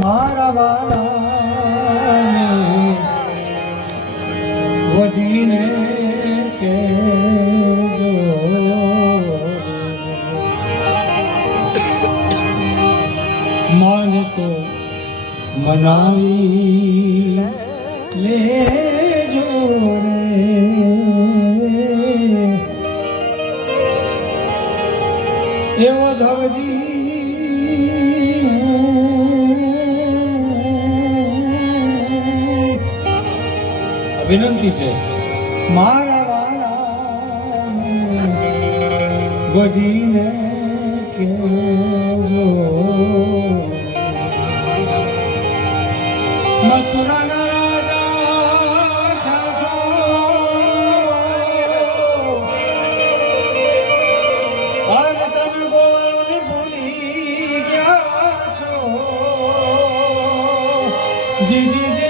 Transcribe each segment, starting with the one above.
મારા વાલાને વધીને કહેજો. માને તો મનાવી લે રે. વિનંતી છે. મારા વાલાને ગઢીને કહેજો. મથુરાના જી જી જી.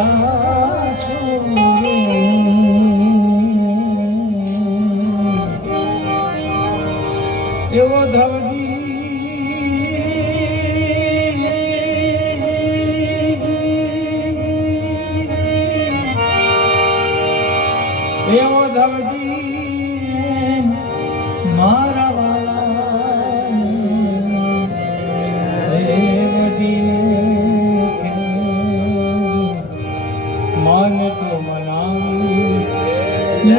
আছো এও ধবজি এও ধবজি মা સાહેબની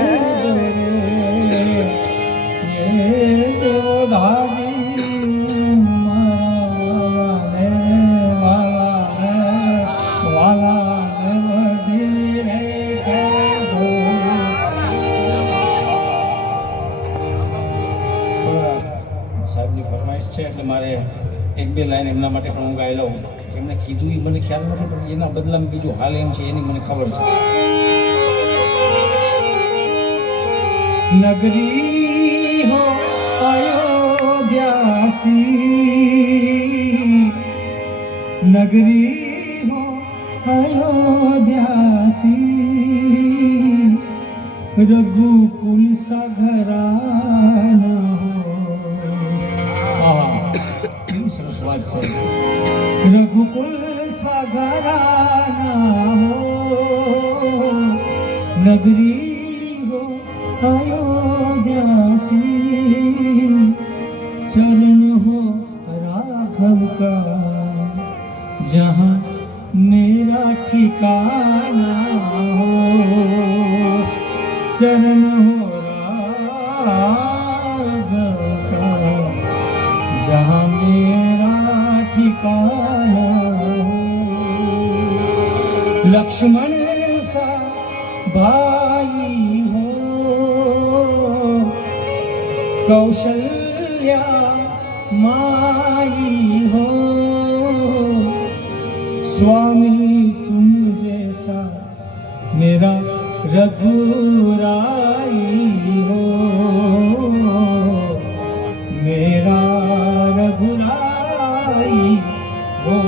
ફરમાઈશ છે એટલે મારે એક બે લાઈન એમના માટે પણ હું ગાઈ લઉં. એમને કીધું એ મને ખ્યાલ નથી, પણ એના બદલામાં બીજું હાલ એમ છે, એની મને ખબર છે. નગરી હો અયોધ્યાસી. નગરી હો અયોધ્યાસી. રઘુકુલ સઘરાના સરસ વાત છે. રઘુકુલ સઘરાના નગરી चरण हो राघव का, जहाँ मेरा ठिकाना हो। चरण हो राघव का, जहाँ मेरा ठिकाना हो। लक्ष्मण सा भाई हो कौशल्या माई हो स्वामी तुम जैसा मेरा रघुराई हो मेरा रघुराई हो